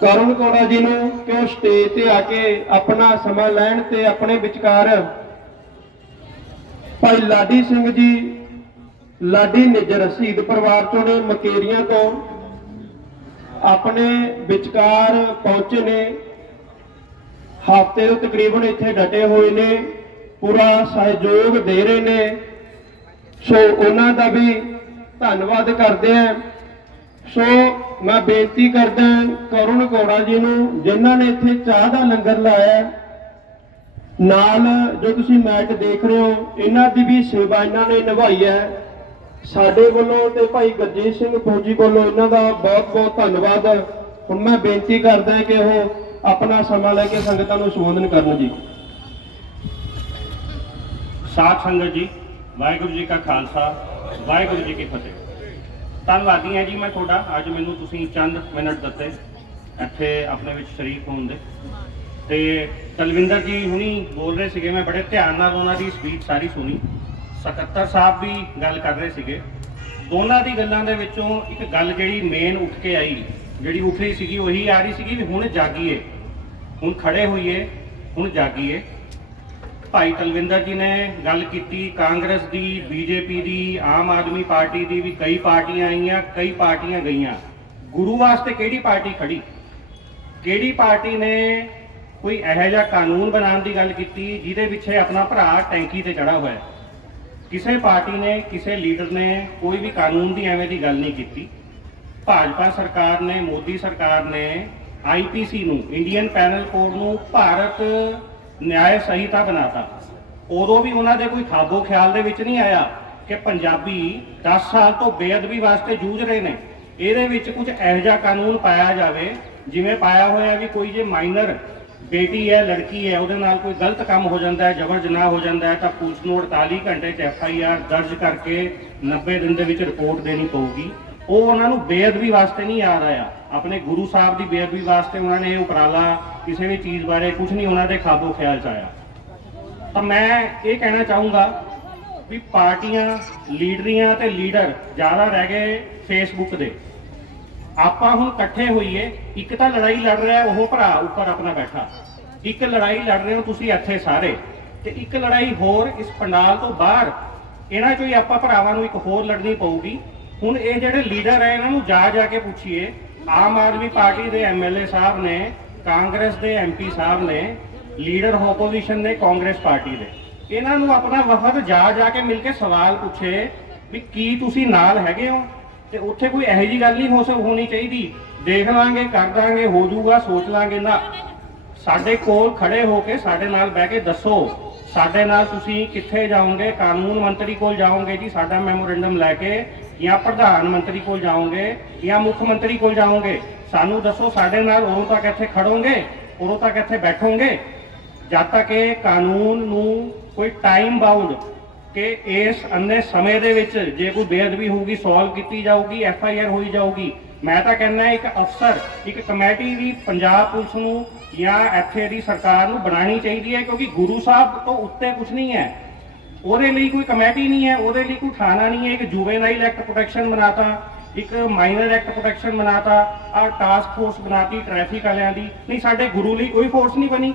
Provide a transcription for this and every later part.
ਕਰੁਣ ਕੋੜਾ ਜੀ ਨੂੰ ਕਿ ਉਹ ਸਟੇਜ ਤੇ ਆ ਕੇ ਆਪਣਾ ਸਮਾਂ ਲੈਣ ਤੇ ਆਪਣੇ ਵਿਚਕਾਰ ਭਾਈ ਲਾਡੀ ਸਿੰਘ ਜੀ, ਲਾਡੀ ਨਿੱਜਰ ਸ਼ਹੀਦ ਪਰਿਵਾਰ ਚੋਂ ਨੇ ਮਕੇਰੀਆਂ ਤੋਂ ਆਪਣੇ ਵਿਚਕਾਰ ਪਹੁੰਚੇ ਨੇ। ਹਫ਼ਤੇ ਤੋਂ ਤਕਰੀਬਨ ਇੱਥੇ ਡਟੇ ਹੋਏ ਨੇ, ਪੂਰਾ ਸਹਿਯੋਗ ਦੇ ਰਹੇ ਨੇ। ਸੋ ਉਹਨਾਂ ਦਾ ਵੀ ਧੰਨਵਾਦ ਕਰਦੇ ਹਾਂ। ਸੋ ਮੈਂ ਬੇਨਤੀ ਕਰਦਾ ਕਰੁਣ ਕੋੜਾ ਜੀ ਨੂੰ, ਜਿਨ੍ਹਾਂ ਨੇ ਇੱਥੇ ਚਾਹ ਦਾ ਲੰਗਰ ਲਾਇਆ ਨਾਲ ਜੋ ਤੁਸੀਂ ਮੈਚ ਦੇਖ ਰਹੇ ਹੋ, ਇਹਨਾਂ ਦੀ ਵੀ ਸੇਵਾ ਇਹਨਾਂ ਨੇ ਨਿਭਾਈ ਹੈ। ਸਾਡੇ ਵੱਲੋਂ ਤੇ ਭਾਈ ਗੱਜੇ ਸਿੰਘ ਫੌਜੀ ਵੱਲੋਂ ਇਹਨਾਂ ਦਾ ਬਹੁਤ ਬਹੁਤ ਧੰਨਵਾਦ। ਹੁਣ ਮੈਂ ਬੇਨਤੀ ਕਰਦਾ ਕਿ ਉਹ ਆਪਣਾ ਸਮਾਂ ਲੈ ਕੇ ਸੰਗਤਾਂ ਨੂੰ ਸੰਬੋਧਨ ਕਰਨ ਜੀ। ਸਾਥ ਸੰਗਤ ਜੀ, ਵਾਹਿਗੁਰੂ ਜੀ ਕਾ ਖਾਲਸਾ, ਵਾਹਿਗੁਰੂ ਜੀ ਕੀ ਫਤਿਹ। ਧੰਨਵਾਦੀ ਹਾਂ ਜੀ ਮੈਂ ਤੁਹਾਡਾ। ਅੱਜ ਮੈਨੂੰ ਤੁਸੀਂ ਚੰਦ ਮਿੰਟ ਦਿੱਤੇ, ਇੱਥੇ ਆਪਣੇ ਵਿੱਚ ਸ਼ਰੀਕ ਹੋਣ ਦੇ। ਤੇ ਤਲਵਿੰਦਰ ਜੀ ਹੁਣੀ ਬੋਲ ਰਹੇ ਸੀਗੇ, ਮੈਂ ਬੜੇ ਧਿਆਨ ਨਾਲ ਉਹਨਾਂ ਦੀ ਸਪੀਚ ਸਾਰੀ ਸੁਣੀ। ਸਕੱਤਰ ਸਾਹਿਬ ਵੀ ਗੱਲ ਕਰ ਰਹੇ ਸੀਗੇ। ਦੋਨਾਂ ਦੀ ਗੱਲਾਂ ਦੇ ਵਿੱਚੋਂ ਇੱਕ ਗੱਲ ਜਿਹੜੀ ਮੇਨ ਉੱਠ ਕੇ ਆਈ, ਜਿਹੜੀ ਉੱਠ ਰਹੀ ਸੀਗੀ, ਉਹੀ ਆ ਰਹੀ ਸੀਗੀ ਵੀ ਹੁਣ ਜਾਗੀਏ। ਹੁਣ ਖੜੇ ਹੋਈਏ, ਹੁਣ ਜਾਗੀਏ। ਭਾਈ ਤਲਵਿੰਦਰ ਜੀ ਨੇ ਗੱਲ ਕੀਤੀ, ਕਾਂਗਰਸ ਦੀ, ਬੀਜੇਪੀ ਦੀ, ਆਮ ਆਦਮੀ ਪਾਰਟੀ ਦੀ ਵੀ ਕਈ ਪਾਰਟੀਆਂ ਆਈਆਂ, ਕਈ ਪਾਰਟੀਆਂ ਗਈਆਂ। ਗੁਰੂ ਵਾਸਤੇ ਕਿਹੜੀ ਪਾਰਟੀ ਖੜੀ? ਕਿਹੜੀ ਪਾਰਟੀ ਨੇ ਕੋਈ ਇਹੋ ਜਿਹਾ ਕਾਨੂੰਨ ਬਣਾਉਣ ਦੀ ਗੱਲ ਕੀਤੀ, ਜਿਹਦੇ ਪਿੱਛੇ ਆਪਣਾ ਭਰਾ ਟੈਂਕੀ ਤੇ ਚੜਾ ਹੋਇਆ ਕਿਸੇ ਪਾਰਟੀ ਨੇ, ਕਿਸੇ ਲੀਡਰ ਨੇ ਕੋਈ ਵੀ ਕਾਨੂੰਨ ਦੀ ਐਵੇਂ ਦੀ ਗੱਲ ਨਹੀਂ ਕੀਤੀ। ਭਾਜਪਾ ਸਰਕਾਰ ਨੇ, ਮੋਦੀ ਸਰਕਾਰ ਨੇ ਆਈਪੀਸੀ ਨੂੰ, ਇੰਡੀਅਨ ਪੈਨਲ ਕੋਡ ਨੂੰ, ਭਾਰਤ ਨਿਆਂ ਸੰਹਿਤਾ ਬਣਾਤਾ। ਉਦੋਂ ਵੀ ਉਹਨਾਂ ਦੇ ਕੋਈ ਖਾਬੋ ਖਿਆਲ ਦੇ ਵਿੱਚ ਨਹੀਂ ਆਇਆ ਕਿ ਪੰਜਾਬੀ 10 ਸਾਲ ਤੋਂ ਬੇਅਦਬੀ ਵਾਸਤੇ ਜੂਝ ਰਹੇ ਨੇ। ਇਹਦੇ ਵਿੱਚ ਕੁਝ ਇਹੋ ਜਿਹਾ ਕਾਨੂੰਨ ਪਾਇਆ ਜਾਵੇ, ਜਿਵੇਂ ਪਾਇਆ ਹੋਇਆ ਵੀ ਕੋਈ ਜੇ ਮਾਈਨਰ ਬੇਟੀ ਹੈ, ਲੜਕੀ ਹੈ, ਉਹਦੇ ਨਾਲ ਕੋਈ ਗਲਤ ਕੰਮ ਹੋ ਜਾਂਦਾ ਹੈ, ਜਬਰ ਜਨਾਹ ਹੋ ਜਾਂਦਾ ਹੈ, ਤਾਂ ਪੁਲਿਸ ਨੂੰ 48 ਘੰਟੇ 'ਚ ਐਫ ਆਈ ਆਰ ਦਰਜ ਕਰਕੇ 90 ਦਿਨ ਦੇ ਵਿੱਚ ਰਿਪੋਰਟ ਦੇਣੀ ਪਊਗੀ। ਉਹ ਉਹਨਾਂ ਨੂੰ ਬੇਅਦਬੀ ਵਾਸਤੇ ਨਹੀਂ ਯਾਦ ਆਇਆ ਆਪਣੇ ਗੁਰੂ ਸਾਹਿਬ ਦੀ ਬੇਅਦਬੀ ਵਾਸਤੇ ਉਹਨਾਂ ਨੇ ਇਹ ਉਪਰਾਲਾ ਕਿਸੇ ਵੀ ਚੀਜ਼ ਬਾਰੇ ਕੁਝ ਨਹੀਂ ਉਹਨਾਂ ਦੇ ਖਾਬੋ ਖਿਆਲ ਚ ਆਇਆ। ਤਾਂ ਮੈਂ ਇਹ ਕਹਿਣਾ ਚਾਹੂੰਗਾ ਵੀ ਪਾਰਟੀਆਂ, ਲੀਡਰੀਆਂ ਤੇ ਲੀਡਰ ਜ਼ਿਆਦਾ ਰਹਿ ਗਏ ਫੇਸਬੁੱਕ ਦੇ। ਆਪਾਂ ਹੁਣ ਇਕੱਠੇ ਹੋਈਏ, ਇੱਕ ਤਾਂ ਲੜਾਈ ਲੜ ਰਿਹਾ ਉਹ ਭਰਾ ਉੱਪਰ ਆਪਣਾ ਬੈਠਾ। ਇੱਕ ਲੜਾਈ ਲੜ ਰਹੇ ਹੋ ਤੁਸੀਂ ਇੱਥੇ ਸਾਰੇ ਤੇ ਇੱਕ ਲੜਾਈ ਹੋਰ ਇਸ ਪੰਡਾਲ ਤੋਂ ਬਾਹਰ। ਇਹਨਾਂ ਚੋਂ ਹੀ ਆਪਾਂ ਭਰਾਵਾਂ ਨੂੰ ਇੱਕ ਹੋਰ ਲੜਨੀ ਪਊਗੀ। ਹੁਣ ਇਹ ਜਿਹੜੇ ਲੀਡਰ ਹੈ, ਇਹਨਾਂ ਨੂੰ ਜਾ ਜਾ ਕੇ ਪੁੱਛੀਏ। ਆਮ ਆਦਮੀ ਪਾਰਟੀ ਦੇ ਐਮਐਲਏ ਸਾਹਿਬ ਨੇ, ਕਾਂਗਰਸ ਦੇ ਐਮਪੀ ਸਾਹਿਬ ਨੇ, ਲੀਡਰ ਆਪੋਜੀਸ਼ਨ ਨੇ, ਕਾਂਗਰਸ ਪਾਰਟੀ ਦੇ। ਇਹਨਾਂ ਨੂੰ ਆਪਣਾ ਵਫਦ ਜਾ ਜਾ ਕੇ ਮਿਲ ਕੇ ਸਵਾਲ ਪੁੱਛੇ ਵੀ ਕੀ ਤੁਸੀਂ ਨਾਲ ਹੈਗੇ ਹੋ? ਤੇ ਉੱਥੇ ਕੋਈ ਇਹੋ ਜੀ ਗੱਲ ਨਹੀਂ ਹੋ ਸਕ, ਹੋਣੀ ਚਾਹੀਦੀ। ਦੇਖ ਲਾਂਗੇ, ਕਰ ਦਾਂਗੇ, ਹੋ ਜਾਊਗਾ, ਸੋਚ ਲਾਂਗੇ, ਨਾ। ਸਾਡੇ ਕੋਲ ਖੜੇ ਹੋ ਕੇ ਸਾਡੇ ਨਾਲ ਬਹਿ ਕੇ ਦੱਸੋ, ਸਾਡੇ ਨਾਲ ਤੁਸੀਂ ਕਿੱਥੇ ਜਾਓਗੇ? ਕਾਨੂੰਨ ਮੰਤਰੀ ਕੋਲ ਜਾਓਗੇ ਜੀ, ਸਾਡਾ ਮੈਮੋਰੈਂਡਮ ਲੈ ਕੇ, ਜਾਂ ਪ੍ਰਧਾਨ ਮੰਤਰੀ ਕੋਲ ਜਾਓਗੇ, ਜਾਂ ਮੁੱਖ ਮੰਤਰੀ ਕੋਲ ਜਾਓਗੇ? ਸਾਨੂੰ ਦੱਸੋ, ਸਾਡੇ ਨਾਲ ਉਦੋਂ ਤੱਕ ਇੱਥੇ ਖੜੋਗੇ, ਉਦੋਂ ਤੱਕ ਇੱਥੇ ਬੈਠੋਗੇ? ਜਦ ਤੱਕ ਇਹ ਕਾਨੂੰਨ ਨੂੰ ਕੋਈ ਟਾਈਮ ਬਾਉਂਡ ਕਿ ਇਸ ਅੰਨੇ ਸਮੇਂ ਦੇ ਵਿੱਚ ਜੇ ਕੋਈ ਬੇਅਦਬੀ ਹੋਊਗੀ ਸੋਲਵ ਕੀਤੀ ਜਾਊਗੀ ਐਫ ਆਈ ਆਰ ਹੋਈ ਜਾਊਗੀ ਮੈਂ ਤਾਂ ਕਹਿੰਦਾ ਇੱਕ ਅਫਸਰ, ਇੱਕ ਕਮੇਟੀ ਵੀ ਪੰਜਾਬ ਪੁਲਿਸ ਨੂੰ ਜਾਂ ਇੱਥੇ ਦੀ ਸਰਕਾਰ ਨੂੰ ਬਣਾਉਣੀ ਚਾਹੀਦੀ ਹੈ, ਕਿਉਂਕਿ ਗੁਰੂ ਸਾਹਿਬ ਤੋਂ ਉੱਤੇ ਕੁਝ ਨਹੀਂ ਹੈ। ਉਹਦੇ ਲਈ ਕੋਈ ਕਮੇਟੀ ਨਹੀਂ ਹੈ, ਉਹਦੇ ਲਈ ਕੋਈ ਥਾਣਾ ਨਹੀਂ ਹੈ, ਇੱਕ ਜੁਵੇਨਾਈਲ ਐਕਟ ਪ੍ਰੋਟੈਕਸ਼ਨ ਬਣਾਤਾ, ਇੱਕ ਮਾਈਨਰ ਐਕਟ ਪ੍ਰੋਟੈਕਸ਼ਨ ਬਣਾਤਾ ਆ ਟਾਸਕ ਫੋਰਸ ਬਣਾਤੀ ਟ੍ਰੈਫਿਕ ਵਾਲਿਆਂ ਦੀ। ਨਹੀਂ, ਸਾਡੇ ਗੁਰੂ ਲਈ ਕੋਈ ਫੋਰਸ ਨਹੀਂ ਬਣੀ।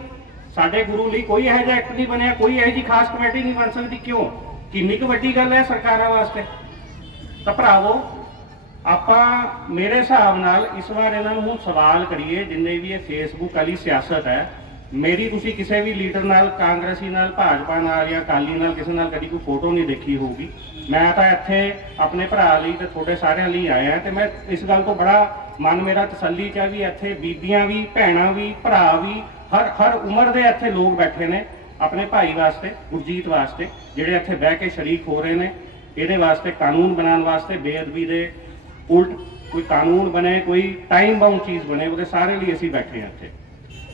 ਸਾਡੇ ਗੁਰੂ ਲਈ ਕੋਈ ਇਹੋ ਜਿਹਾ ਐਕਟ ਨਹੀਂ ਬਣਿਆ, ਕੋਈ ਇਹੋ ਜਿਹੀ ਖਾਸ ਕਮੇਟੀ ਨਹੀਂ ਬਣ ਸਕਦੀ। ਕਿਉਂ? ਕਿੰਨੀ ਕੁ ਵੱਡੀ ਗੱਲ ਹੈ ਸਰਕਾਰਾਂ ਵਾਸਤੇ? ਤਾਂ ਭਰਾਵੋ ਆਪਾਂ ਮੇਰੇ ਹਿਸਾਬ ਨਾਲ ਇਸ ਵਾਰ ਇਹਨਾਂ ਨੂੰ ਹੁਣ ਸਵਾਲ ਕਰੀਏ, ਜਿੰਨੇ ਵੀ ਇਹ ਫੇਸਬੁੱਕ ਵਾਲੀ ਸਿਆਸਤ ਹੈ, ਮੇਰੀ ਤੁਸੀਂ ਕਿਸੇ ਵੀ ਲੀਡਰ ਨਾਲ, ਕਾਂਗਰਸੀ ਨਾਲ, ਭਾਜਪਾ ਨਾਲ ਜਾਂ ਅਕਾਲੀ ਨਾਲ ਕਿਸੇ ਨਾਲ ਕਦੀ ਕੋਈ ਫੋਟੋ ਨਹੀਂ ਦੇਖੀ ਹੋਊਗੀ। ਮੈਂ ਤਾਂ ਇੱਥੇ ਆਪਣੇ ਭਰਾ ਲਈ ਤੇ ਤੁਹਾਡੇ ਸਾਰਿਆਂ ਲਈ ਆਇਆ ਤੇ ਮੈਂ ਇਸ ਗੱਲ ਤੋਂ ਬੜਾ ਮਨ ਮੇਰਾ ਤਸੱਲੀ ਚ ਹੈ ਵੀ ਇੱਥੇ ਬੀਬੀਆਂ ਵੀ, ਭੈਣਾਂ ਵੀ, ਭਰਾ ਵੀ, ਹਰ ਹਰ ਉਮਰ ਦੇ ਇੱਥੇ ਲੋਕ ਬੈਠੇ ਨੇ ਆਪਣੇ ਭਾਈ ਵਾਸਤੇ, ਗੁਰਜੀਤ ਵਾਸਤੇ, ਜਿਹੜੇ ਇੱਥੇ ਬਹਿ ਕੇ ਸ਼ਰੀਕ ਹੋ ਰਹੇ ਨੇ। ਇਹਦੇ ਵਾਸਤੇ ਕਾਨੂੰਨ ਬਣਾਉਣ ਵਾਸਤੇ, ਬੇਅਦਬੀ ਦੇ ਉਲਟ ਕੋਈ ਕਾਨੂੰਨ ਬਣੇ, ਕੋਈ ਟਾਈਮ ਬਾਉਂਡ ਚੀਜ਼ ਬਣੇ, ਉਹਦੇ ਸਾਰੇ ਲਈ ਅਸੀਂ ਬੈਠੇ ਹਾਂ ਇੱਥੇ।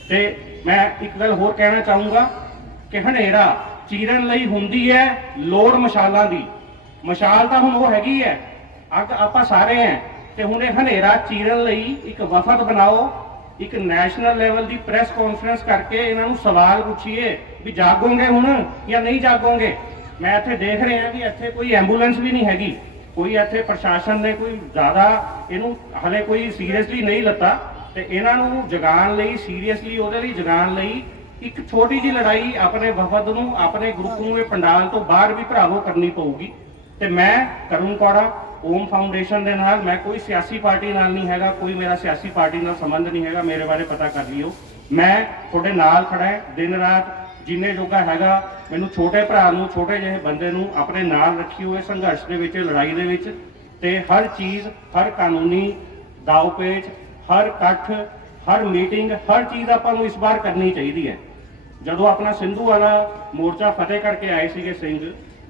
ਤੇ ਮੈਂ ਇੱਕ ਗੱਲ ਹੋਰ ਕਹਿਣਾ ਚਾਹੂੰਗਾ ਕਿ ਹਨੇਰਾ ਚੀਰਨ ਲਈ ਹੁੰਦੀ ਹੈ ਲੋੜ ਮਸ਼ਾਲਾਂ ਦੀ। ਮਸ਼ਾਲ ਤਾਂ ਹੁਣ ਉਹ ਹੈਗੀ ਹੈ, ਅੱਗ ਆਪਾਂ ਸਾਰੇ ਹੈ। ਤੇ ਹੁਣ ਇਹ ਹਨੇਰਾ ਚੀਰਨ ਲਈ ਇੱਕ ਵਫਦ ਬਣਾਓ, ਇੱਕ ਨੈਸ਼ਨਲ ਲੈਵਲ ਦੀ ਪ੍ਰੈਸ ਕਾਨਫਰੰਸ ਕਰਕੇ ਇਹਨਾਂ ਨੂੰ ਸਵਾਲ ਪੁੱਛੀਏ ਵੀ ਜਾਗੋਗੇ ਹੁਣ ਜਾਂ ਨਹੀਂ ਜਾਗੋਗੇ। ਮੈਂ ਇੱਥੇ ਦੇਖ ਰਿਹਾ ਵੀ ਇੱਥੇ ਕੋਈ ਐਂਬੂਲੈਂਸ ਵੀ ਨਹੀਂ ਹੈਗੀ। ਕੋਈ ਇੱਥੇ ਪ੍ਰਸ਼ਾਸਨ ਨੇ ਕੋਈ ਜ਼ਿਆਦਾ ਇਹਨੂੰ ਹਲੇ ਕੋਈ ਸੀਰੀਅਸਲੀ ਨਹੀਂ ਲੱਤਾ ਤੇ ਇਹਨਾਂ ਨੂੰ ਜਗਾਉਣ ਲਈ ਸੀਰੀਅਸਲੀ ਉਹਦੇ ਲਈ ਜਗਾਉਣ ਲਈ ਇੱਕ ਛੋਟੀ ਜਿਹੀ ਲੜਾਈ ਆਪਣੇ ਵਫਦ ਨੂੰ, ਆਪਣੇ ਗਰੁੱਪ ਨੂੰ ਇਹ ਪੰਡਾਲ ਤੋਂ ਬਾਹਰ ਵੀ ਭਰਾਵੋ ਕਰਨੀ ਪਊਗੀ। ਤੇ ਮੈਂ ਕਰੂੰ ਕੌੜਾ, ਓਮ ਫਾਊਂਡੇਸ਼ਨ ਦੇ ਨਾਲ, ਮੈਂ ਕੋਈ ਸਿਆਸੀ ਪਾਰਟੀ ਨਾਲ ਨਹੀਂ ਹੈਗਾ, ਕੋਈ ਮੇਰਾ ਸਿਆਸੀ ਪਾਰਟੀ ਨਾਲ ਸੰਬੰਧ ਨਹੀਂ ਹੈਗਾ, ਮੇਰੇ ਬਾਰੇ ਪਤਾ ਕਰ ਲਿਓ। ਮੈਂ ਤੁਹਾਡੇ ਨਾਲ ਖੜਾ ਹੈ ਦਿਨ ਰਾਤ ਜਿੰਨੇ ਜੋਗਾ ਹੈਗਾ, ਮੈਨੂੰ ਛੋਟੇ ਭਰਾ ਨੂੰ, ਛੋਟੇ ਜਿਹੇ ਬੰਦੇ ਨੂੰ ਆਪਣੇ ਨਾਲ ਰੱਖੀ ਹੋਏ ਸੰਘਰਸ਼ ਦੇ ਵਿੱਚ, ਲੜਾਈ ਦੇ ਵਿੱਚ ਤੇ ਹਰ ਚੀਜ਼, ਹਰ ਕਾਨੂੰਨੀ ਦਾਅ ਹਰ ਇਕੱਠ, ਹਰ ਮੀਟਿੰਗ, ਹਰ ਚੀਜ਼ ਆਪਾਂ ਨੂੰ ਇਸ ਵਾਰ ਕਰਨੀ ਚਾਹੀਦੀ ਹੈ। ਜਦੋਂ ਆਪਣਾ ਸਿੰਧੂ ਵਾਲਾ ਮੋਰਚਾ ਫਤਿਹ ਕਰਕੇ ਆਏ ਸੀਗੇ ਸਿੰਘ,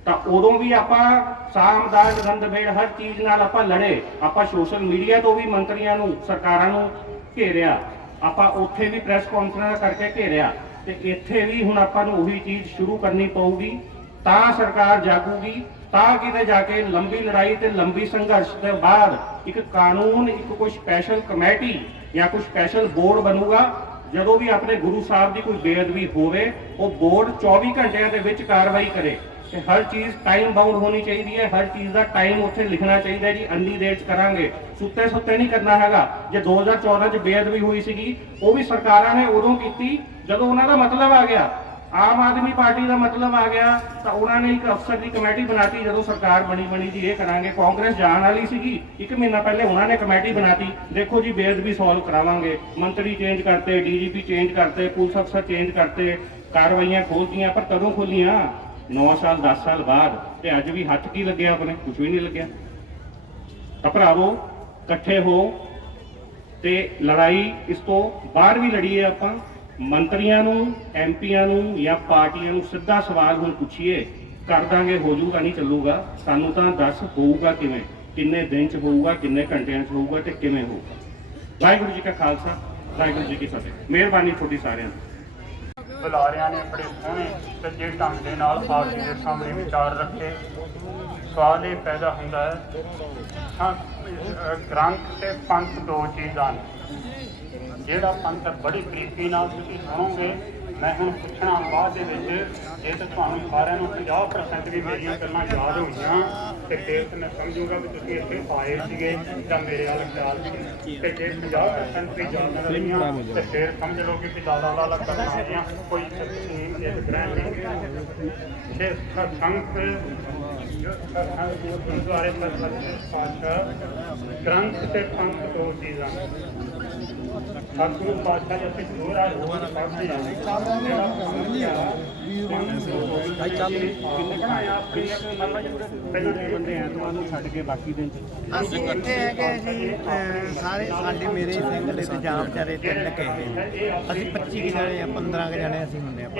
ਤਾਂ ਉਦੋਂ ਵੀ ਆਪਾਂ ਸਾਮਦਾਨ ਰੰਦਵੇੜ ਹਰ ਚੀਜ਼ ਨਾਲ ਆਪਾਂ ਲੜੇ। ਆਪਾਂ ਸੋਸ਼ਲ ਮੀਡੀਆ ਤੋਂ ਵੀ ਮੰਤਰੀਆਂ ਨੂੰ, ਸਰਕਾਰਾਂ ਨੂੰ ਘੇਰਿਆ। ਆਪਾਂ ਉੱਥੇ ਵੀ ਪ੍ਰੈਸ ਕਾਨਫਰੰਸ ਕਰਕੇ ਘੇਰਿਆ। ਤੇ ਇੱਥੇ ਵੀ ਹੁਣ ਆਪਾਂ ਨੂੰ ਉਹੀ ਚੀਜ਼ ਸ਼ੁਰੂ ਕਰਨੀ ਪਊਗੀ। ਤਾਂ ਸਰਕਾਰ ਜਾਗੂਗੀ, ਤਾਂ ਕਿਤੇ ਜਾ ਕੇ ਲੰਬੀ ਲੜਾਈ ਤੇ ਲੰਬੀ ਸੰਘਰਸ਼ ਦੇ ਬਾਅਦ ਇੱਕ ਕਾਨੂੰਨ, ਇੱਕ ਕੋਈ ਸਪੈਸ਼ਲ ਕਮੇਟੀ ਜਾਂ ਕੋਈ ਸਪੈਸ਼ਲ ਬੋਰਡ ਬਣੂਗਾ। ਜਦੋਂ ਵੀ ਆਪਣੇ ਗੁਰੂ ਸਾਹਿਬ ਦੀ ਕੋਈ ਬੇਅਦਬੀ ਹੋਵੇ, ਉਹ ਬੋਰਡ 24 ਘੰਟਿਆਂ ਦੇ ਵਿੱਚ ਕਾਰਵਾਈ ਕਰੇ। ਤੇ ਹਰ ਚੀਜ਼ ਟਾਈਮ ਬਾਉਂਡ ਹੋਣੀ ਚਾਹੀਦੀ ਹੈ, ਹਰ ਚੀਜ਼ ਦਾ ਟਾਈਮ ਉੱਥੇ ਲਿਖਣਾ ਚਾਹੀਦਾ ਜੀ, ਅੰਨੀ ਦੇਰ ਚ ਕਰਾਂਗੇ। ਸੁੱਤੇ ਸੁੱਤੇ ਨਹੀਂ ਕਰਨਾ ਹੈਗਾ। ਜੇ 2014 ਚ ਬੇਅਦਬੀ ਹੋਈ ਸੀਗੀ, ਉਹ ਵੀ ਸਰਕਾਰਾਂ ਨੇ ਉਦੋਂ ਕੀਤੀ। ਜਦੋਂ ਉਹਨਾਂ ਦਾ ਮਤਲਬ ਆ ਗਿਆ, ਆਮ ਆਦਮੀ ਪਾਰਟੀ ਦਾ ਮਤਲਬ ਆ ਗਿਆ, ਤਾਂ ਉਹਨਾਂ ਨੇ ਇੱਕ ਅਫਸਰ ਦੀ ਕਮੇਟੀ ਬਣਾਤੀ। ਜਦੋਂ ਸਰਕਾਰ ਬਣੀ ਬਣੀ ਜੀ, ਇਹ ਕਰਾਂਗੇ। ਕਾਂਗਰਸ ਜਾਣ ਵਾਲੀ ਸੀਗੀ, ਇੱਕ ਮਹੀਨਾ ਪਹਿਲੇ ਉਹਨਾਂ ਨੇ ਕਮੇਟੀ ਬਣਾਤੀ। ਦੇਖੋ ਜੀ, ਬੇਅਦਬੀ ਸੋਲਵ ਕਰਾਵਾਂਗੇ। ਮੰਤਰੀ ਚੇਂਜ ਕਰਤੇ ਡੀਜੀਪੀ ਚੇਂਜ ਕਰਤੇ, ਪੁਲਿਸ ਅਫਸਰ ਚੇਂਜ ਕਰਤੇ, ਕਾਰਵਾਈਆਂ ਖੋਲਤੀਆਂ, ਪਰ ਕਦੋਂ ਖੋਲੀਆਂ? 9 ਸਾਲ 10 ਸਾਲ ਬਾਅਦ ਤੇ ਅੱਜ ਵੀ ਹੱਥ ਕੀ ਲੱਗਿਆ ਆਪਣੇ? ਕੁਝ ਵੀ ਨਹੀਂ ਲੱਗਿਆ। ਤਾਂ ਭਰਾਵੋ, ਇਕੱਠੇ ਹੋ ਤੇ ਲੜਾਈ ਇਸ ਤੋਂ ਬਾਹਰ ਵੀ ਲੜੀਏ ਆਪਾਂ। ਮੰਤਰੀਆਂ ਨੂੰ ਐਮਪੀਆਂ ਨੂੰ ਜਾਂ ਪਾਰਟੀਆਂ ਨੂੰ ਸਿੱਧਾ ਸਵਾਲ ਹੁਣ ਪੁੱਛੀਏ, ਕਰ ਦਾਂਗੇ, ਹੋ ਜਾਊਗਾ, ਨਹੀਂ ਚੱਲੂਗਾ। ਸਾਨੂੰ ਤਾਂ ਦੱਸ ਹੋਊਗਾ ਕਿਵੇਂ? ਕਿੰਨੇ ਦਿਨ ਚ ਹੋਊਗਾ, ਕਿੰਨੇ ਘੰਟਿਆਂ ਚ ਹੋਊਗਾ ਤੇ ਕਿਵੇਂ ਹੋਊਗਾ? ਵਾਹਿਗੁਰੂ ਜੀ ਕਾ ਖਾਲਸਾ, ਵਾਹਿਗੁਰੂ ਜੀ ਕੀ ਫਤਿਹ। ਮਿਹਰਬਾਨੀ ਤੁਹਾਡੀ ਸਾਰਿਆਂ ਦੀ। ਬੁਲਾਰਿਆਂ ਨੇ ਆਪਣੇ ਸੋਹਣੇ ਸੱਜੇ ਢੰਗ ਦੇ ਨਾਲ ਆਪ ਜੀ ਦੇ ਸਾਹਮਣੇ ਵਿਚਾਰ ਰੱਖੇ। ਸਵਾਲ ਇਹ ਪੈਦਾ ਹੁੰਦਾ ਹੈ, ਹਾਂ ਗ੍ਰੰਥ ਤੇ ਪੰਥ ਦੋ ਚੀਜ਼ਾਂ ਨੇ। ਜਿਹੜਾ ਪੰਥ ਬੜੀ ਬਰੀਕੀ ਨਾਲ ਤੁਸੀਂ ਸੁਣੋਗੇ ਮੈਂ ਹੁਣ ਪੁੱਛਣਾ ਬਾਅਦ ਦੇ ਵਿੱਚ, ਜੇ ਤਾਂ ਤੁਹਾਨੂੰ ਸਾਰਿਆਂ ਨੂੰ 50% ਵੀ ਮੇਰੀਆਂ ਗੱਲਾਂ ਯਾਦ ਹੋਈਆਂ, ਤੇ ਫਿਰ ਤਾਂ ਮੈਂ ਸਮਝੂਗਾ ਵੀ ਤੁਸੀਂ ਇੱਥੇ ਆਏ ਸੀਗੇ ਜਾਂ ਮੇਰੇ ਵੱਲ ਖਿਆਲ ਸੀ। ਤੇ ਜੇ 50% ਵੀ ਯਾਦ ਰਹੀਆਂ, ਤੇ ਫਿਰ ਸਮਝ ਲਓ ਕਿ ਦਾਦਾ ਦਾ ਲੱਗਾ ਆ ਕੋਈ ਤਕਸੀਮ ਇਹ ਗ੍ਰਹਿ ਨਹੀਂ। ਜੇ ਸੰਤ ਗੁਰਦੁਆਰੇ ਸਰਬੱਤ ਪਾਸ਼ਾ ਗ੍ਰੰਥ ਤੇ ਪੰਥ ਦੋ ਚੀਜ਼ਾਂ। ਸਤਿਗੁਰੂ ਪਾਤਸ਼ਾਹ ਜੀ ਅਸੀਂ ਹੋਰ ਪੜ੍ਹਦੇ ਹਾਂ ਜਿਹੜਾ ਭਾਈ ਚੱਲ। ਕਿੰਨੇ ਬਣਾਇਆ ਪਹਿਲਾਂ ਦੇ ਬੰਦੇ ਐਤਵਾਰ ਨੂੰ ਛੱਡ ਕੇ ਬਾਕੀ ਦਿਨ ਅਸੀਂ ਇੱਥੇ ਹੈਗੇ ਜੀ ਸਾਰੇ ਸਾਡੇ ਮੇਰੇ ਸਿੰਘ ਦੇ ਤੇ ਜਾਂ ਵਿਚਾਰੇ ਤਿੰਨ ਕਹੇ ਅਸੀਂ 25 ਕੁ ਜਣੇ ਆ 15 ਕੁ ਜਣੇ ਅਸੀਂ ਹੁੰਦੇ ਆ।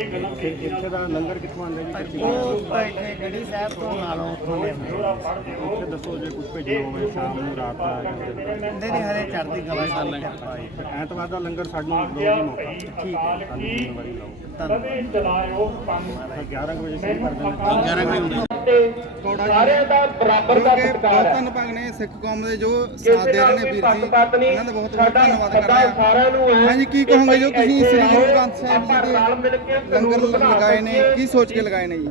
ਇੱਥੇ ਦਾ ਲੰਗਰ ਕਿੱਥੋਂ ਆਉਂਦਾ ਜੀ? ਉਹ ਇੱਥੇ ਗੜੀ ਸਾਹਿਬ ਤੋਂ ਨਾਲੋਂ ਉੱਥੋਂ ਦੇ ਇੱਥੇ ਦੱਸੋ ਜੇ ਕੁਝ ਭੇਜਣਾ ਹੋਵੇ ਸ਼ਾਮ ਨੂੰ ਰਾਤ ਦਾ ਹੁੰਦੇ ਨੇ ਹਰੇ ਚੜ੍ਹਦੀ ਕਲਾ ਨਾਲ ਕਿਰਪਾ ਐਤਵਾਰ ਦਾ ਲੰਗਰ ਸਾਨੂੰ ਦੋ ਜੀ ਮੌਕਾ ਠੀਕ ਹੈ ਕੀ ਧੰਨਵਾਦ ਕਦੇ ਚਲਾਇਓ ਪੰਥ 11 ਵਜੇ ਸ਼ੁਰੂ ਕਰ ਦਿੰਦੇ। ਸਾਰਿਆਂ ਦਾ ਬਰਾਬਰ ਦਾ ਕਿਉਂਕਿ ਸਤਿਕਾਰ ਬਹੁਤ ਹੈ ਧੰਨਵਾਦ ਨੇ ਸਿੱਖ ਕੌਮ ਦੇ ਜੋ ਸਾਥ ਕਿਸੇ ਦੇ ਨਾਲ ਰਹੇ ਨੇ ਵੀ ਵੀਰ ਜੀ ਪੱਖਪਾਤ ਨਹੀਂ। ਉਹਨਾਂ ਦਾ ਬਹੁਤ ਬਹੁਤ ਸਾਡਾ ਧੰਨਵਾਦ ਸੱਦਾ ਕਰਦੇ ਹਾਂ। ਸਾਰਿਆਂ ਨੂੰ ਹੈ ਹਾਂਜੀ ਕੀ ਕਿ ਕਹੋਗੇ ਜੋ ਭਾਈ ਤੁਸੀਂ ਇੱਥੇ ਸ੍ਰੀ ਗੁਰੂ ਆਓ, ਗ੍ਰੰਥ ਸਾਹਿਬ ਆਪਾਂ ਜੀ ਰਲ ਮਿਲ ਕੇ ਦੇ ਲੰਗਰ ਕਾਨੂੰਨ ਬਣਾ ਲਗਾਏ ਨੇ। ਕੀ ਸੋਚ ਕੇ ਲਗਾਏ ਨੇ ਜੀ?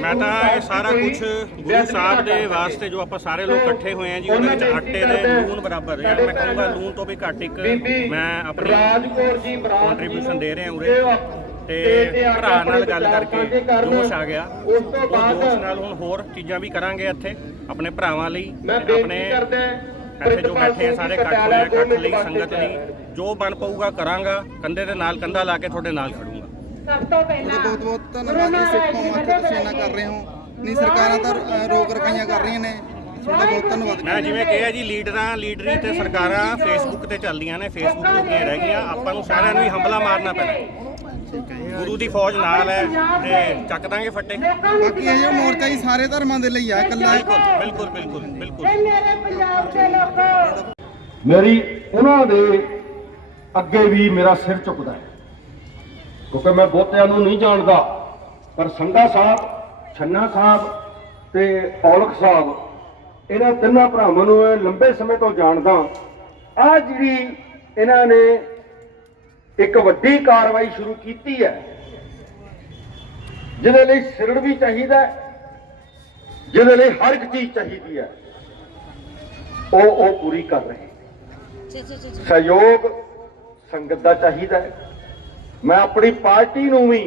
ਮੈਂ ਤਾਂ ਇਹ ਸਾਰਾ ਕੁਝ ਗੁਰੂ ਸਾਹਿਬ ਦੇ ਵਾਸਤੇ ਜੋ ਆਪਾਂ ਸਾਰੇ ਲੋਕ ਇਕੱਠੇ ਹੋਏ ਆ ਜੀ ਉਹਦੇ ਵਿੱਚ ਆਟੇ ਦੇ ਲੂਣ ਬਰਾਬਰ ਯਾਰ ਮੈਂ ਕਹੂੰਗਾ ਲੂਣ ਤੋਂ ਵੀ ਘੱਟ ਇੱਕ ਮੈਂ ਆਪਣੀ ਜੀ ਦੇ ਰਹੇ ਹਾਂ ਉਰੇ। ਤੇ ਤੇ ਤੇ ਭਰਾ ਨਾਲ ਗੱਲ ਕਰਕੇ ਜੋਸ਼ ਆ ਗਿਆ। ਉਸ ਤੋਂ ਬਾਅਦ ਜੋਸ਼ ਨਾਲ ਹੁਣ ਹੋਰ ਚੀਜ਼ਾਂ ਵੀ ਕਰਾਂਗੇ ਇੱਥੇ ਆਪਣੇ ਭਰਾਵਾਂ ਲਈ ਤੇ ਆਪਣੇ ਕਰਦਾ ਇੱਥੇ ਜੋ ਬੈਠੇ ਆ ਸਾਰੇ ਇਕੱਠ ਹੋਏ ਆ ਇਕੱਠ ਲਈ ਸੰਗਤ ਲਈ ਜੋ ਬਣ ਪਊਗਾ ਕਰਾਂਗਾ ਕੰਧੇ ਦੇ ਨਾਲ ਕੰਧਾ ਲਾ ਕੇ ਤੁਹਾਡੇ ਨਾਲ ਖੜੂੰਗਾ। ਉਹਦਾ ਬਹੁਤ ਬਹੁਤ ਧੰਨਵਾਦ ਸਿੱਖ ਕੌਮ ਤੁਸੀਂ ਇੰਨਾ ਕਰ ਰਹੇ ਹੋ। ਨਹੀਂ ਸਰਕਾਰਾਂ ਤਾਂ ਰੋਕ ਰਕਾਈਆਂ ਕਰ ਰਹੀਆਂ ਨੇ। ਤੁਹਾਡਾ ਬਹੁਤ ਧੰਨਵਾਦ। ਮੈਂ ਜਿਵੇਂ ਕਿਹਾ ਜੀ ਲੀਡਰਾਂ ਲੀਡਰੀ ਤੇ ਸਰਕਾਰਾਂ ਫੇਸਬੁੱਕ ਤੇ ਚੱਲਦੀਆਂ ਨੇ ਫੇਸਬੁੱਕ ਲੋਕੀਆਂ ਰਹਿ ਗਈਆਂ। ਆਪਾਂ ਨੂੰ ਸਾਰਿਆਂ ਨੂੰ ਹੀ ਹਮਲਾ ਮਾਰਨਾ ਪੈਣਾ। ਹੈ। ਗੁਰੂ ਦੀ ਫੌਜ ਨਾਲ ਹੈ ਤੇ ਚੱਕ ਦਾਂਗੇ ਫੱਟੇ। ਬਾਕੀ ਇਹ ਜੋ ਮੋਰਚਾ ਜੀ ਸਾਰੇ ਧਰਮਾਂ ਦੇ ਲਈ ਆ ਇਕੱਲਾ ਬਿਲਕੁਲ ਬਿਲਕੁਲ ਬਿਲਕੁਲ ਮੇਰੀ ਉਹਨਾਂ ਦੇ ਅੱਗੇ ਵੀ ਮੇਰਾ ਸਿਰ ਝੁਕਦਾ ਹੈ। ਕਿਉਂਕਿ ਮੈਂ ਬਹੁਤਿਆਂ ਨੂੰ ਨਹੀਂ ਜਾਣਦਾ ਪਰ ਸੰਘਾ ਸਾਹਿਬ ਛੰਨਾ ਸਾਹਿਬ ਤੇ ਔਲਖ ਸਾਹਿਬ ਇਹਨਾਂ ਤਿੰਨਾਂ ਭਰਾਵਾਂ ਨੂੰ ਮੈਂ ਲੰਬੇ ਸਮੇਂ ਤੋਂ ਜਾਣਦਾ ਆ ਜਿਹੜੀ ਇਹਨਾਂ ਨੇ ਇੱਕ ਵੱਡੀ ਕਾਰਵਾਈ ਸ਼ੁਰੂ ਕੀਤੀ ਹੈ ਜਿਹਦੇ ਲਈ ਸਿਰੜ ਵੀ ਚਾਹੀਦਾ ਜਿਹਦੇ ਲਈ ਹਰ ਇੱਕ ਚੀਜ਼ ਚਾਹੀਦੀ ਹੈ ਉਹ ਉਹ ਪੂਰੀ ਕਰ ਰਹੇ ਸਹਿਯੋਗ ਸੰਗਤ ਦਾ ਚਾਹੀਦਾ ਮੈਂ ਆਪਣੀ ਪਾਰਟੀ ਨੂੰ ਵੀ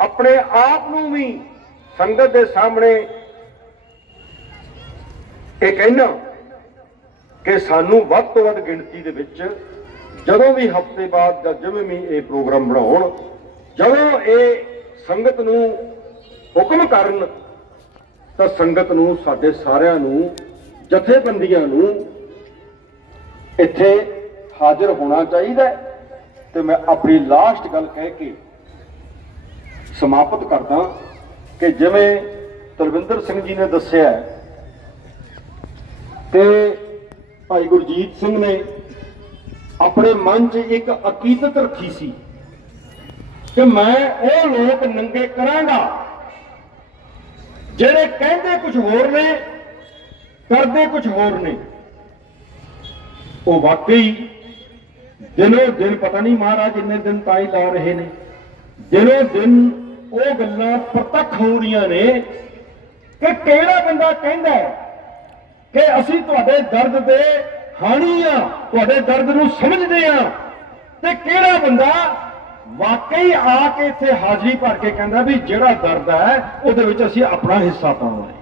ਆਪਣੇ ਆਪ ਨੂੰ ਵੀ ਸੰਗਤ ਦੇ ਸਾਹਮਣੇ ਇਹ ਕਹਿਣਾ ਕਿ ਸਾਨੂੰ ਵੱਧ ਤੋਂ ਵੱਧ ਗਿਣਤੀ ਦੇ ਵਿੱਚ ਜਦੋਂ ਵੀ ਹਫ਼ਤੇ ਬਾਅਦ ਜਾਂ ਜਿਵੇਂ ਵੀ ਇਹ ਪ੍ਰੋਗਰਾਮ ਬਣਾਉਣ, ਜਦੋਂ ਇਹ ਸੰਗਤ ਨੂੰ ਹੁਕਮ ਕਰਨ, ਤਾਂ ਸੰਗਤ ਨੂੰ, ਸਾਡੇ ਸਾਰਿਆਂ ਨੂੰ, ਜਥੇਬੰਦੀਆਂ ਨੂੰ ਇੱਥੇ ਹਾਜ਼ਰ ਹੋਣਾ ਚਾਹੀਦਾ ਹੈ। ਤੇ ਮੈਂ ਆਪਣੀ ਲਾਸਟ ਗੱਲ ਕਹਿ ਕੇ ਸਮਾਪਤ ਕਰਦਾ ਕਿ ਜਿਵੇਂ ਤਲਵਿੰਦਰ ਸਿੰਘ ਜੀ ਨੇ ਦੱਸਿਆ ਤੇ ਭਾਈ ਗੁਰਜੀਤ ਸਿੰਘ ਨੇ ਆਪਣੇ ਮਨ 'ਚ ਇੱਕ ਅਕੀਦਤ ਰੱਖੀ ਸੀ ਕਿ ਮੈਂ ਉਹ ਲੋਕ ਨੰਗੇ ਕਰਾਂਗਾ ਜਿਹੜੇ ਕਹਿੰਦੇ ਕੁਝ ਹੋਰ ਨੇ, ਕਰਦੇ ਕੁਝ ਹੋਰ ਨੇ। ਉਹ ਵਾਕਈ ਦਿਨੋ ਦਿਨ, ਪਤਾ ਨਹੀਂ ਮਹਾਰਾਜ ਇੰਨੇ ਦਿਨ ਤਾਂ ਹੀ ਲਾ ਰਹੇ ਨੇ, ਦਿਨੋ ਦਿਨ ਉਹ ਗੱਲਾਂ ਪ੍ਰਤੱਖ ਹੋ ਰਹੀਆਂ ਨੇ ਕਿ ਕਿਹੜਾ ਬੰਦਾ ਕਹਿੰਦਾ ਹੈ? ਕਿ ਅਸੀਂ ਤੁਹਾਡੇ ਦਰਦ ਦੇ ਹਾਣੀ ਆ, ਤੁਹਾਡੇ ਦਰਦ ਨੂੰ ਸਮਝਦੇ ਆ। ਤੇ ਕਿਹੜਾ ਬੰਦਾ ਵਾਕਈ ਆ ਕੇ ਇੱਥੇ ਹਾਜ਼ਰੀ ਭਰ ਕੇ ਕਹਿੰਦਾ ਵੀ ਜਿਹੜਾ ਦਰਦ ਹੈ, ਉਹਦੇ ਵਿੱਚ ਅਸੀਂ ਆਪਣਾ ਹਿੱਸਾ ਪਾਵਾਂਗੇ।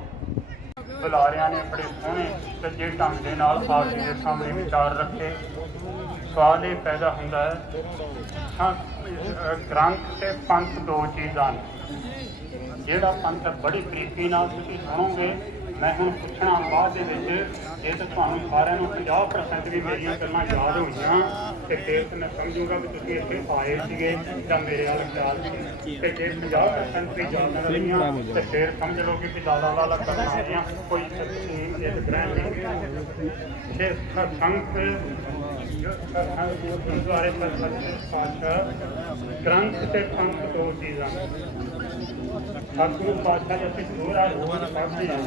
ਬੁਲਾਰਿਆਂ ਨੇ ਬੜੇ ਸੋਹਣੇ ਸੱਜੇ ਢੰਗ ਦੇ ਨਾਲ ਆਪ ਦੇ ਸਾਹਮਣੇ ਵਿਚਾਰ ਰੱਖੇ। ਸਵਾਲ ਇਹ ਪੈਦਾ ਹੁੰਦਾ ਹੈ, ਹਾਂ ਗ੍ਰੰਥ ਤੇ ਪੰਥ ਦੋ ਚੀਜ਼ਾਂ ਨੇ। ਜਿਹੜਾ ਪੰਥ ਬੜੀ ਬਰੀਕੀ ਨਾਲ ਤੁਸੀਂ ਸੁਣੋਗੇ ਮੈਂ ਹੁਣ ਪੁੱਛਣਾ ਬਾਅਦ ਦੇ ਵਿੱਚ, ਜੇ ਤਾਂ ਤੁਹਾਨੂੰ ਸਾਰਿਆਂ ਨੂੰ 50% ਵੀ ਮੇਰੀਆਂ ਗੱਲਾਂ ਯਾਦ ਹੋਈਆਂ ਤੇ ਫਿਰ ਤਾਂ ਮੈਂ ਸਮਝੂਗਾ ਵੀ ਤੁਸੀਂ ਇੱਥੇ ਆਏ ਸੀਗੇ ਜਾਂ ਮੇਰੇ ਵੱਲ ਖਿਆਲ ਸੀ। ਤੇ ਜੇ 50% ਵੀ ਯਾਦ ਨਾ ਰਹੀਆਂ, ਤੇ ਫਿਰ ਸਮਝ ਲਓ ਕਿ ਲਾਲਾ ਲਾਲਾ ਕਰਨ ਆ ਕੋਈ ਸੱਚੀ ਇਹ ਗ੍ਰਹਿਣ ਨਹੀਂ ਤੇ ਸੰਤ ਗੁਰਦੁਆਰੇ ਸੱਚੇ ਪਾਤਸ਼ਾਹ, ਗ੍ਰੰਥ ਤੇ ਪੰਥ ਦੋ ਚੀਜ਼ਾਂ ਸਤਿਗੁਰੂ ਪਾਤਸ਼ਾਹ ਜੀ ਅਸੀਂ ਜ਼ਰੂਰ ਆ ਹੋਰ ਪੜ੍ਹਦੇ ਹਾਂ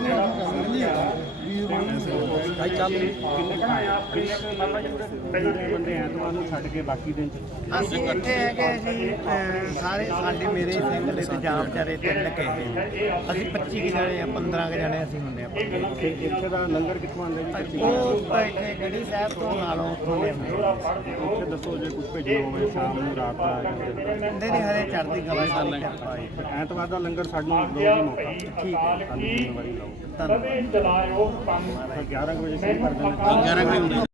ਜਿਹੜਾ ਭਾਈ ਚੱਲ ਕਿੰਨੇ ਬਣਾਇਆ ਆਪਣੀ ਇੱਕ ਮਾਮਾ ਜੀ ਪਹਿਲਾਂ ਬੰਦੇ ਐਤਵਾਰ ਨੂੰ ਛੱਡ ਕੇ ਬਾਕੀ ਦਿਨ ਚ ਅਸੀਂ ਇੱਥੇ ਹੈਗੇ ਜੀ ਅਹ, ਸਾਰੇ ਸਾਡੇ ਮੇਰੇ ਸਿੰਘ ਦੇ ਤੇ ਜਾਂ ਵਿਚਾਰੇ ਤਿੰਨ ਕਹੇ ਅਸੀਂ 25 ਕੁ ਜਣੇ ਆ 15 ਕੁ ਜਣੇ ਅਸੀਂ ਹੁੰਦੇ ਆ ਇੱਥੇ ਦਾ ਲੰਗਰ ਕਿੱਥੋਂ ਆਉਂਦਾ ਜੀ? ਉਹ ਇੱਥੇ ਗੜੀ ਸਾਹਿਬ ਤੋਂ ਨਾਲੋਂ ਉੱਥੋਂ ਦੇ ਹੁੰਦੇ ਆ। ਇੱਥੇ ਦੱਸੋ ਜੇ ਕੁਝ ਭੇਜਣਾ ਹੋਵੇ ਸ਼ਾਮ ਨੂੰ ਰਾਤ ਦਾ ਨਹੀਂ ਨਹੀਂ ਹਰੇ ਚੜ੍ਹਦੀ ਕਲਾ ਦੀ ਕਿਰਪਾ ਹੈ ਐਤਵਾਰ ਦਾ ਲੰਗਰ ਸਾਨੂੰ ਦੋ ਹੀ ਮੌਕਾ। ਠੀਕ ਹੈ। ਸਾਨੂੰ ਜ਼ਿੰਮੇਵਾਰੀ ਲਾਓ। ਧੰਨਵਾਦ। ਚਲਾਇਓ ਪੰਥ 11 ਵਜੇ ਸ਼ੁਰੂ ਕਰ ਦਿੰਦੇ